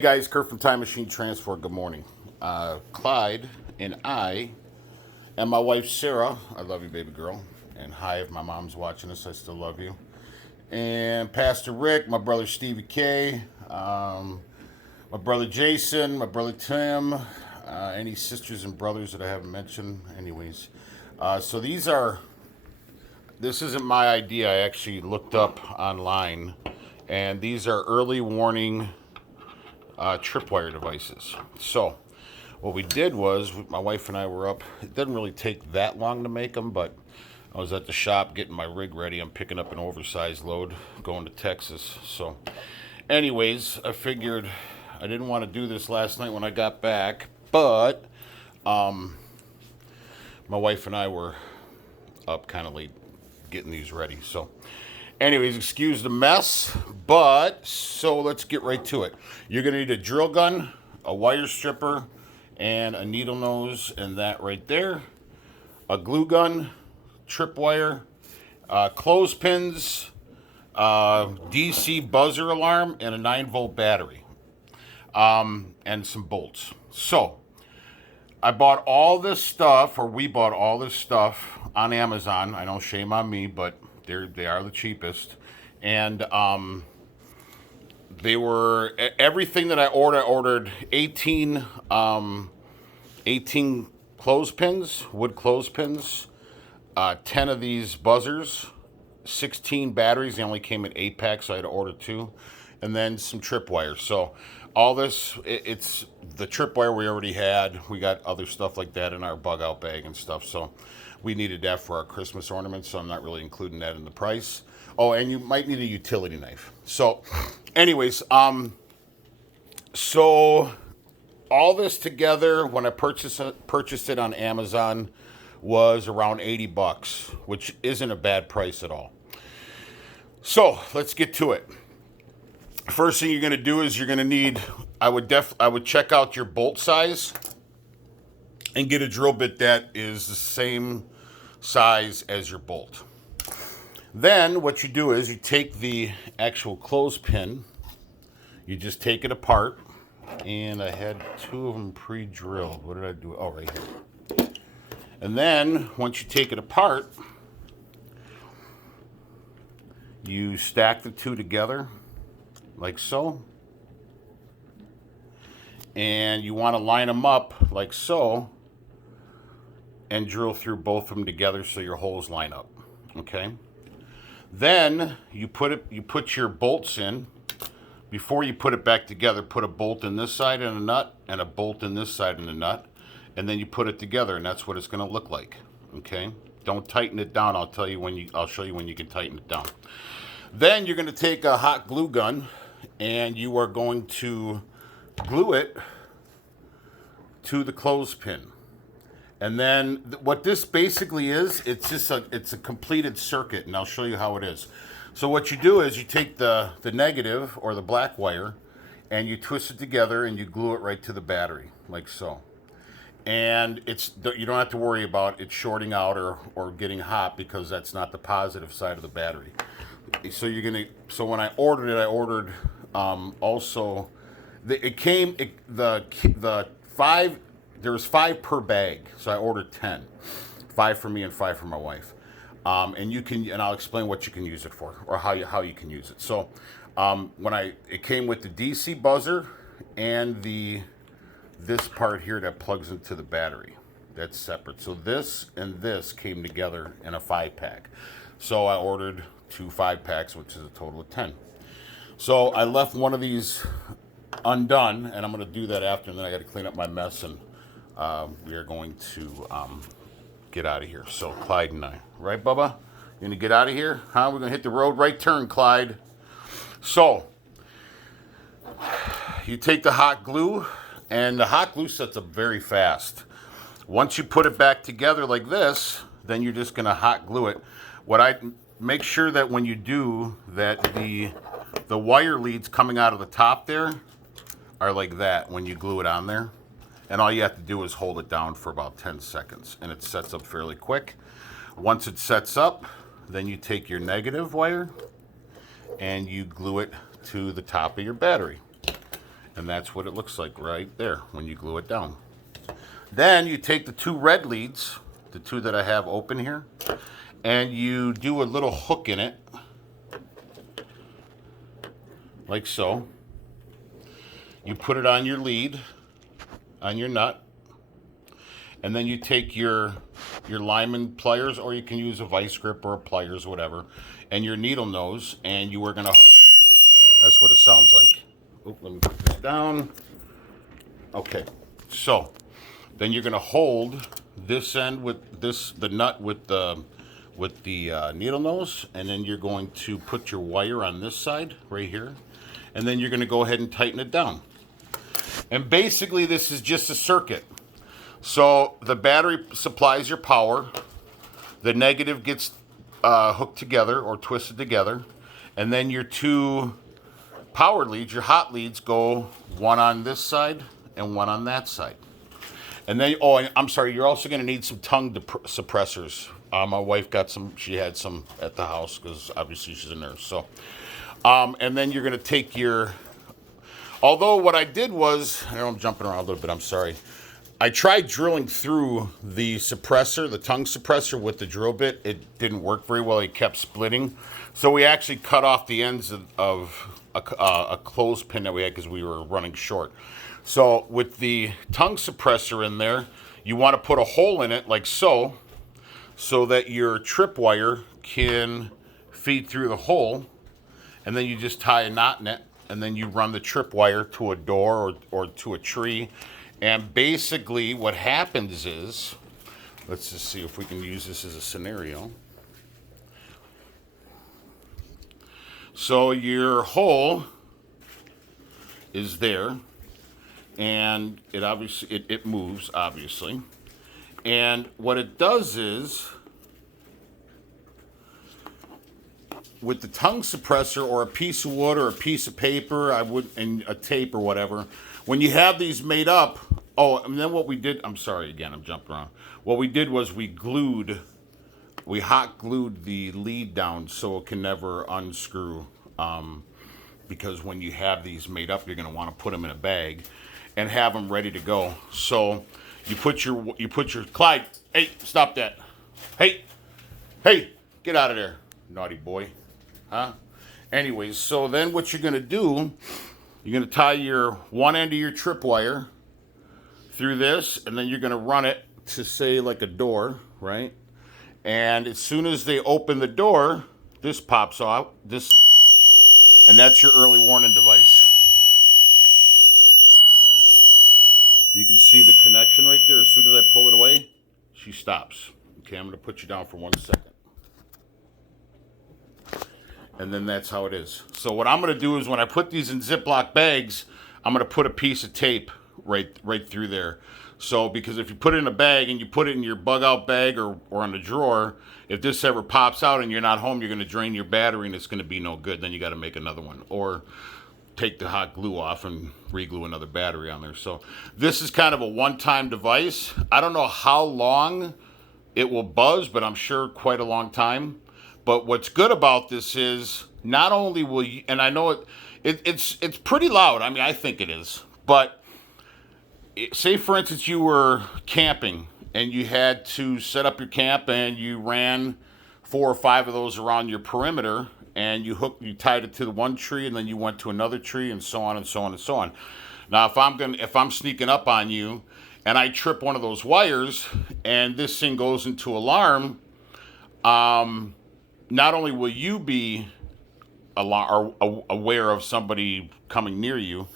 Hey guys, Kurt from Time Machine Transport. Good morning. Clyde and I and my wife Sarah. I love you, baby girl. And hi, if my mom's watching this, I still love you. And Pastor Rick, my brother Stevie K, my brother Jason, my brother Tim, any sisters and brothers that I haven't mentioned. Anyways, so this isn't my idea. I actually looked up online, and these are early warning tripwire devices. So, what we did was, my wife and I were up. It didn't really take that long to make them, but I was at the shop getting my rig ready. I'm picking up an oversized load going to Texas. So, anyways, I figured I didn't want to do this last night when I got back, but my wife and I were up kind of late getting these ready. So, anyways, excuse the mess, but so let's get right to it. You're gonna need a drill gun, a wire stripper, and a needle nose, and that right there. A glue gun, tripwire, clothespins, DC buzzer alarm, and a 9-volt battery, and some bolts. So I bought all this stuff, or we bought all this stuff on Amazon. I know, shame on me, but they are the cheapest, and they were everything that I ordered. I ordered 18 clothespins, wood clothespins, 10 of these buzzers, 16 batteries. They only came in 8 packs, so I had to order 2, and then some tripwire. So all this, it's the tripwire we already had. We got other stuff like that in our bug out bag and stuff. So we needed that for our Christmas ornaments, so I'm not really including that in the price. Oh, and you might need a utility knife. So, anyways, so all this together, when I purchased it on Amazon, was around 80 bucks, which isn't a bad price at all. So let's get to it. First thing you're going to do is you're going to need, I would check out your bolt size and get a drill bit that is the same size as your bolt. Then what you do is you take the actual clothespin, you just take it apart, and I had 2 of them pre-drilled. What did I do? Oh, right here. And then once you take it apart, you stack the 2 together like so, and you want to line them up like so and drill through both of them together so your holes line up. Okay, then you put your bolts in. Before you put it back together, put a bolt in this side and a nut, and a bolt in this side and a nut, and then you put it together, and that's what it's going to look like. Okay, don't tighten it down. I'll show you when you can tighten it down. Then you're going to take a hot glue gun, and you are going to glue it to the clothespin. And then what this basically is, it's a completed circuit, and I'll show you how it is. So what you do is you take the negative, or the black wire, and you twist it together and you glue it right to the battery, like so. And you don't have to worry about it shorting out or getting hot, because that's not the positive side of the battery. So when I ordered also, the 5. There was 5 per bag, so I ordered 10, 5 for me and 5 for my wife. And I'll explain what you can use it for, or how you can use it. So it came with the DC buzzer and this part here that plugs into the battery. That's separate. So this and this came together in a 5-pack. So I ordered 2 5-packs, which is a total of 10. So I left one of these undone, and I'm going to do that after, and then I got to clean up my mess, and we are going to get out of here. So Clyde and I, right, Bubba? You gonna get out of here? Huh? We're gonna hit the road. Right turn, Clyde. So you take the hot glue, and the hot glue sets up very fast. Once you put it back together like this, then you're just gonna hot glue it. Make sure that when you do that, the wire leads coming out of the top there are like that when you glue it on there. And all you have to do is hold it down for about 10 seconds, and it sets up fairly quick. Once it sets up, then you take your negative wire and you glue it to the top of your battery. And that's what it looks like right there when you glue it down. Then you take the 2 red leads, the 2 that I have open here, and you do a little hook in it, like so. You put it on your lead, on your nut, and then you take your lineman pliers, or you can use a vice grip or a pliers, whatever, and your needle nose, and you are gonna, that's what it sounds like. Oh, let me put this down. Okay, so then you're gonna hold this end with this, the nut with the needle nose, and then you're going to put your wire on this side right here, and then you're gonna go ahead and tighten it down. And basically this is just a circuit. So the battery supplies your power, the negative gets hooked together or twisted together, and then your 2 power leads, your hot leads, go one on this side and one on that side. And then, oh, I'm sorry, you're also going to need some tongue suppressors. My wife got some, she had some at the house because obviously she's a nurse. So, and then you're going to take your, although what I did was, I know I'm jumping around a little bit, I'm sorry. I tried drilling through the suppressor, the tongue suppressor with the drill bit. It didn't work very well, it kept splitting. So we actually cut off the ends of a clothespin that we had because we were running short. So with the tongue suppressor in there, you want to put a hole in it like so that your tripwire can feed through the hole, and then you just tie a knot in it, and then you run the tripwire to a door or to a tree. And basically what happens is, let's just see if we can use this as a scenario. So your hole is there, and it obviously it moves, obviously. And what it does is, with the tongue suppressor or a piece of wood or a piece of paper, and a tape or whatever, when you have these made up, oh, and then what we did, I'm sorry again, I'm jumping around. What we did was we hot glued the lead down so it can never unscrew. Because when you have these made up, you're going to want to put them in a bag and have them ready to go. So you put your Clyde, hey, stop that. Hey, get out of there, naughty boy. Huh? Anyways, so then what you're going to do, you're going to tie your one end of your tripwire through this, and then you're going to run it to, say, like a door, right? And as soon as they open the door, this pops out, and that's your early warning device. You can see the connection right there. As soon as I pull it away, she stops. Okay, I'm going to put you down for 1 second. And then that's how it is. So what I'm going to do is when I put these in Ziploc bags, I'm going to put a piece of tape right through there. So because if you put it in a bag and you put it in your bug out bag or in a drawer, if this ever pops out and you're not home, you're going to drain your battery and it's going to be no good. Then you got to make another one or take the hot glue off and re-glue another battery on there. So this is kind of a one-time device. I don't know how long it will buzz, but I'm sure quite a long time. But what's good about this is not only will you, and I know it's pretty loud. I mean, I think it is. But say, for instance, you were camping and you had to set up your camp and you ran 4 or 5 of those around your perimeter, and you tied it to the one tree, and then you went to another tree, and so on and so on and so on. Now, if I'm sneaking up on you and I trip one of those wires and this thing goes into alarm, not only will you be aware of somebody coming near you,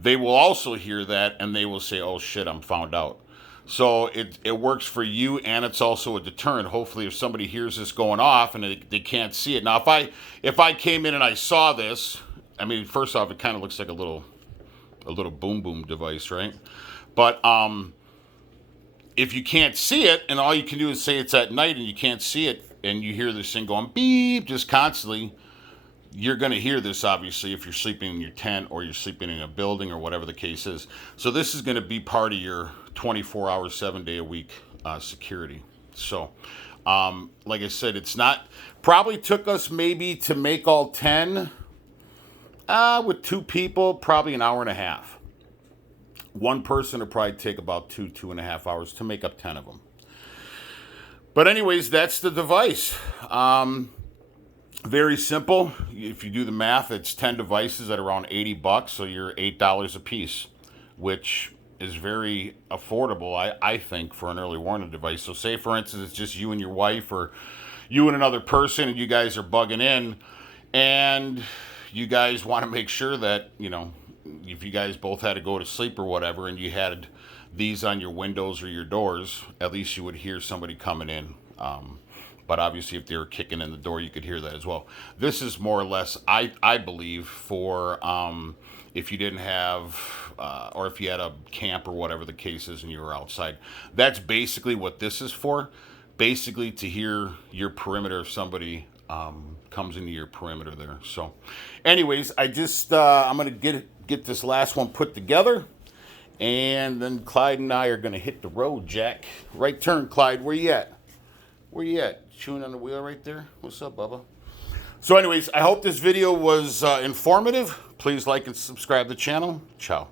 they will also hear that and they will say, oh shit, I'm found out. So it works for you, and it's also a deterrent. Hopefully if somebody hears this going off and they can't see it. Now if I came in and I saw this, I mean, first off, it kind of looks like a little boom device, right? But if you can't see it and all you can do is say it's at night and you can't see it and you hear this thing going beep just constantly, you're going to hear this, obviously, if you're sleeping in your tent or you're sleeping in a building or whatever the case is. So this is going to be part of your 24-hour, 7-day-a-week security. So, like I said, it's not, probably took us maybe to make all 10, With 2 people, probably an hour and a half. One person would probably take about 2.5 hours to make up 10 of them. But anyways, that's the device. Very simple. If you do the math, it's 10 devices at around $80, so you're $8 a piece, which is very affordable, I think, for an early warning device. So say, for instance, it's just you and your wife, or you and another person, and you guys are bugging in, and you guys want to make sure that, if you guys both had to go to sleep or whatever, and you had these on your windows or your doors, at least you would hear somebody coming in. But obviously, if they were kicking in the door, you could hear that as well. This is more or less, I believe, for if you didn't have, or if you had a camp or whatever the case is and you were outside. That's basically what this is for. Basically, to hear your perimeter if somebody comes into your perimeter there. So, anyways, I'm gonna get this last one put together, and then Clyde and I are gonna hit the road, Jack. Right turn, Clyde. Where you at? Where you at? Chewing on the wheel right there? What's up, Bubba? So anyways, I hope this video was informative. Please like and subscribe to the channel. Ciao.